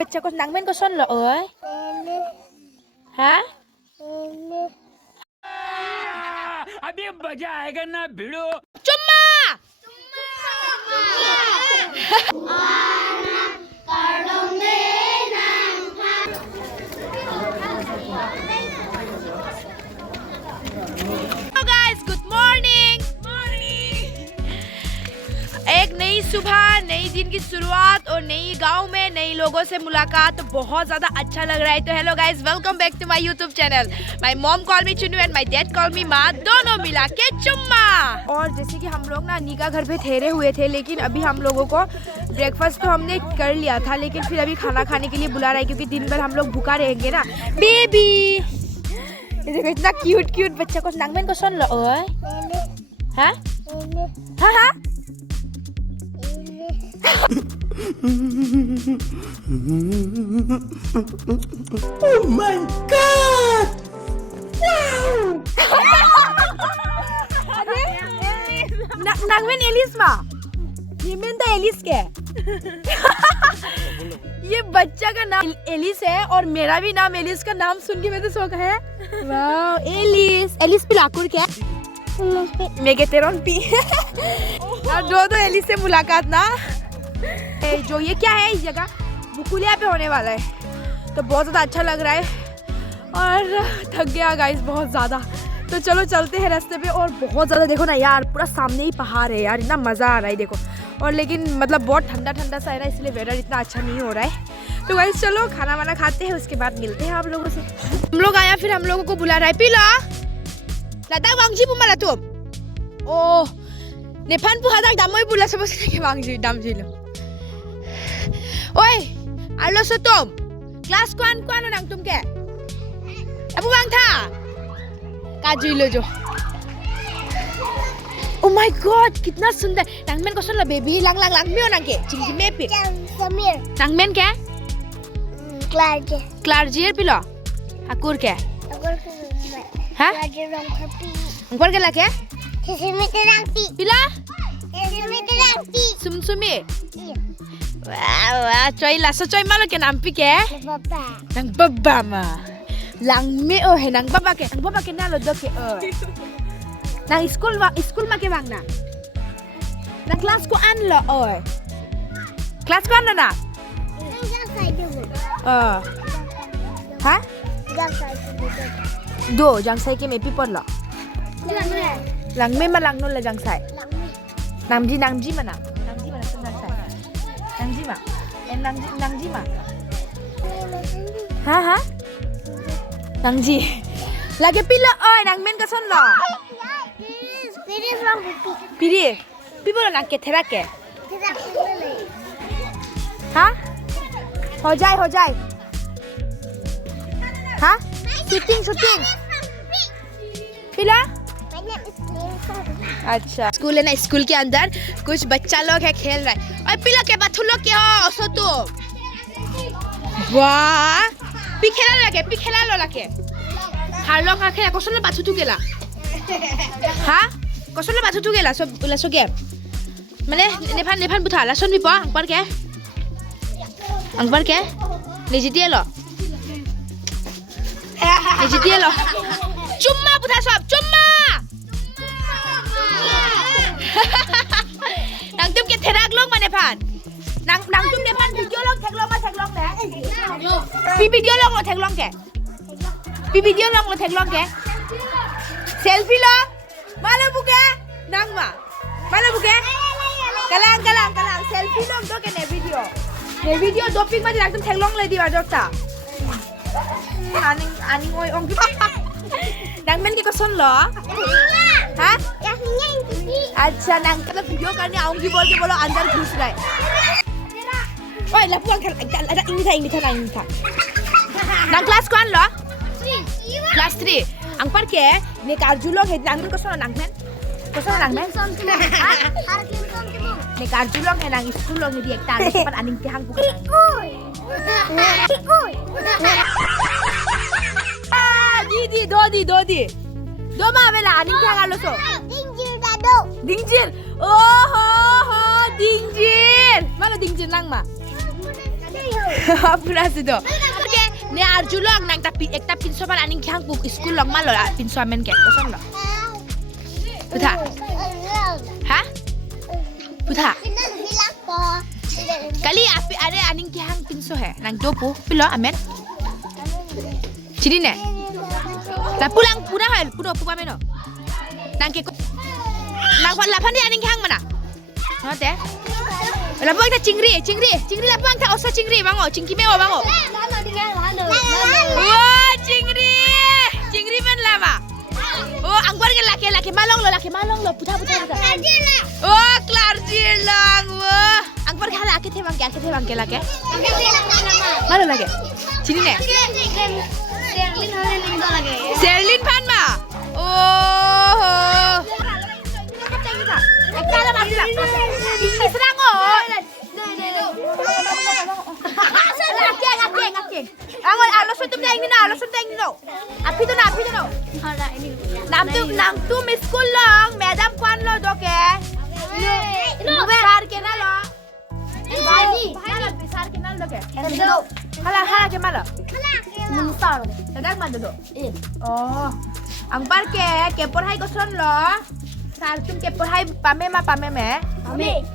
बच्चा को नंगमेन को सुन लो ओए हाँ अभी मजा आएगा ना भिड़ो चुम्मा गाइस गुड मॉर्निंग एक नई सुबह नई दिन की शुरुआत और नई गांव में नई लोगों से मुलाकात बहुत ज्यादा अच्छा लग रहा है। तो hello guys, welcome back to my YouTube channel. My mom call me Chunnu and my dad call me माँ, दोनों मिला के चुम्मा। और जैसे कि हम लोग ना अन्नी का घर पे ठहरे हुए थे, लेकिन अभी हम लोगों को ब्रेकफास्ट तो हमने कर लिया था, लेकिन फिर अभी खाना खाने के लिए बुला रहा है क्योंकि दिन भर हम लोग भूखा रहेंगे ना। बेबी देखो इतना क्यूट क्यूट बच्चा को नंगमेन को सुन लो ओए हाँ हाँ हाँ Oh my God! नंगमेन एलिस मा ये मेरा एलिस क्या है? ये बच्चा का नाम एलिस है और मेरा भी नाम एलिस का नाम सुन के मैं तो शौक है। वाह एलिस पिलाकुर क्या मेगेटेरॉन पी यार दो एलिस से मुलाकात ना जो ये क्या है इस जगह बुकुलिया पे होने वाला है, तो बहुत ज़्यादा अच्छा लग रहा है और थक गया गाइस बहुत ज़्यादा। तो चलो चलते हैं रास्ते पे। और बहुत ज़्यादा देखो ना यार, पूरा सामने ही पहाड़ है यार, इतना मज़ा आ रहा है देखो। और लेकिन मतलब बहुत ठंडा ठंडा सा है ना, इसलिए वेदर इतना अच्छा नहीं हो रहा है। तो गाइस चलो खाना वाना खाते हैं, उसके बाद मिलते हैं आप लोगों से। हम लोग आया फिर हम लोगों को बुला रहा है पिला लता वांगजी पुमाला तुम ओ नेफान पुहादा दामोई बुला सब के वांगजी दामजी लो ओए आलो सो तुम क्लास कौन नang तुम के अबू वांग था काजी लो जो। ओ माय गॉड कितना सुंदर नंगमेन को सुन लो बेबी lang में नंग के चिंगी में पे समीर नंगमेन क्या क्लार्जियर पिलो अकुर क्या हाँ ऊपर के लगे पिला Sumi wah coy lah so coy malu ke nampi ke nang baba ma lang me oh he nang baba ke na lo do ke nang school ma ke bang na nang class ko an lo oi class ko an na ha do jang sai ke me people lo lang me ma lang no la jang sai namji mana sun jang sai Nangjima, Nangjima. Hah? Nangji. Lagi pila oi nangmen ka son lo. Piri. Pipo lo nang ke thera ke. हाँ? हो जाए. हाँ? Shooting. पिला? अच्छा school है ना, school के अंदर कुछ बच्चा लोग है खेल रहा है। और पिला के बाथू लोग के हो सो तो वाह पिखेला लो लगे हार लोग का खेला कोसले बाथू तू गेला हाँ कोसले बाथू तू गेला सब उलासो के माने नेफान बुथा लासन भी पा अंपर के निजितिए लो चुम्मा बुथा सब चुम्मा nang tum ke therak long mane phan nang tum ne phan video long thek long le pi video long lo thek long ke selfie lo mala buke nang ma mala buke kalang selfie long do ke ne video do pic ma nang tum thek long le di ba dokta aning oi ong nang men ke ko son lo ha अच्छा नंग मतलब video करने आऊंगी बोल के बोलो अंदर घुस रहा है। ओए लपुआं खेल अरे इंगी था नंग क्लास कौन लो क्लास 3 अंग पर के ने कारजू लोग है नंग को सुनो नंगमेन ने कारजू लोग है नंग स्कूल लोग है दी एक तार के पर अनिंग के हंग बुक दी दो मावेला अनिंग के हंग आलो सो Dingjir. Oh, dingjir. Mana dingjir nang ma? Pura sido. Oke, ne arjulong nang tapi ekta pinso man aning khang buk school long man lo pinso amen ke kosong lo. Puta. Ha? Puta. Kali api ada aning khang pinso hai nang dopu pilo amen. Ciri ne. La pulang pura hai puno pupa meno. Nang ke nang pan lapan dia aning khang mana? Note. Lapang ta cingri lapang ta osa cingri bango cingki mewa bango. Wah cingri men lama. Oh angkor ke laki malong lo puta. Oh klarjir lang wah angkor ke laki the bang ke laki. Malo lagi. Cini ne. Serlin pan ma. Oh. Ekala masila. Serang oh. Ngakeng. Angol alo suntum dang ni no. Api tu no. Nam tu miss school long, madam kwan lo do ke. No. Sar ke na lo. Sar ke na lo ke. Hala ke malo. Sar. Sedang mando do. Oh. Ang parke ke por hai ko son lo. Sar tum ke por hai pame me.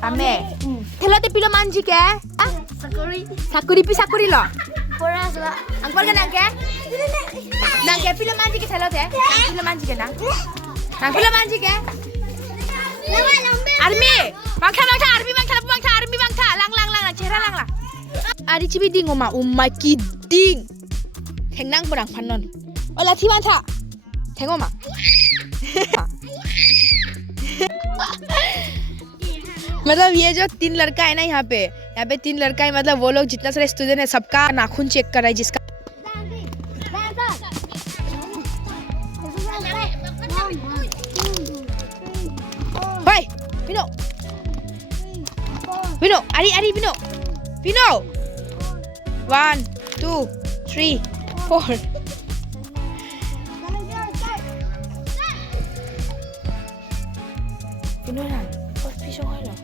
Pame. Thelo te pilo manji ke? Ah, sakuri lo. Poras la. Ang por ke nang ke? Nang ke pilo manji ke thelo te? Pilo manji ke nang. Nang pilo manji ke? Army. Bangka army bangka. Lang chera lang. Ari chibi ding oma umma kiding. Thengnang porang phannon. Ola thi bangka. Thengoma. मतलब ये जो 3 लड़का है ना यहाँ पे 3 लड़का है मतलब वो लोग जितना सारे स्टूडेंट है सबका नाखून चेक कर रहा है जिसका भाई Vino Ari Vino 1 2 3 4 Vino là piso hay là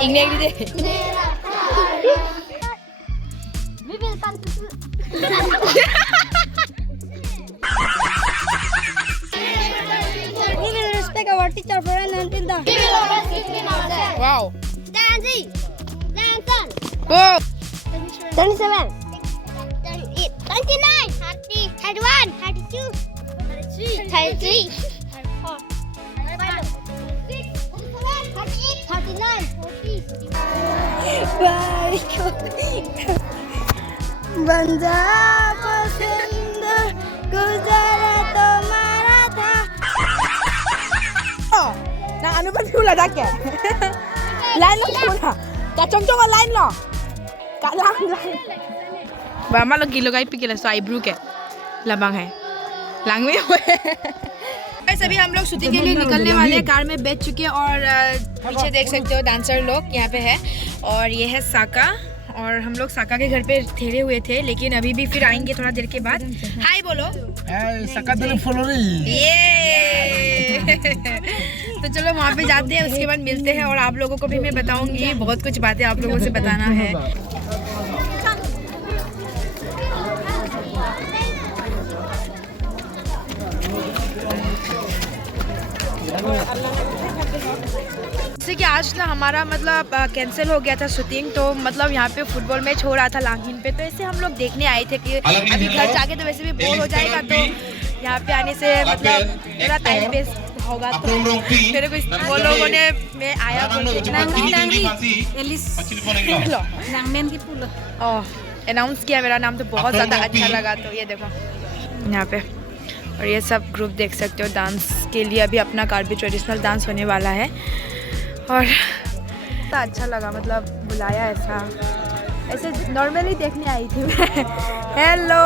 Ingnek di deh. We will respect our teacher for and in the. Wow. Dancy. Danson. Wow. 27. 28. 29. 30. 31. 32. 33. 34. 39. 40. बंजा पसंद गुजरा तुम्हारा था ना अनुपम फूला दा क्या लाइन लो फूला का चोंग लाइन लो का लाइन बामा लोग किलो का पिके लसो आईब्रो के लबांग है लांग में हुए गाइस अभी हम लोग शूटिंग के लिए निकलने वाले हैं कार में बैठ चुके हैं और पीछे देख सकते हो डांसर लोग यहाँ पे है और ये है साका और हम लोग साका के घर पे ठहरे हुए थे लेकिन अभी भी फिर आएंगे थोड़ा देर के बाद हाय बोलो साका दिल फुलरी ये तो चलो वहाँ पे जाते हैं उसके बाद मिलते हैं और आप लोगों को भी मैं बताऊंगी बहुत कुछ बातें आप लोगों से बताना है जैसे कि आज ना हमारा मतलब कैंसिल हो गया था शूटिंग तो मतलब यहाँ पे फुटबॉल मैच हो रहा था लांगहिन पे तो ऐसे हम लोग देखने आए थे कि अभी घर जाके तो वैसे भी बोर हो जाएगा तो यहाँ पे आने से मतलब पूरा टाइम वेस्ट होगा तो मेरे को वो लोगों ने मैं आया अनाउंस किया मेरा नाम तो बहुत ज़्यादा अच्छा लगा तो ये देखो यहाँ पे और ये सब ग्रुप देख सकते हो डांस के लिए अभी अपना कार्बी ट्रेडिशनल डांस होने वाला है और कितना अच्छा लगा, मतलब बुलाया ऐसा, ऐसे नॉर्मली देखने आई थी मैं। हेलो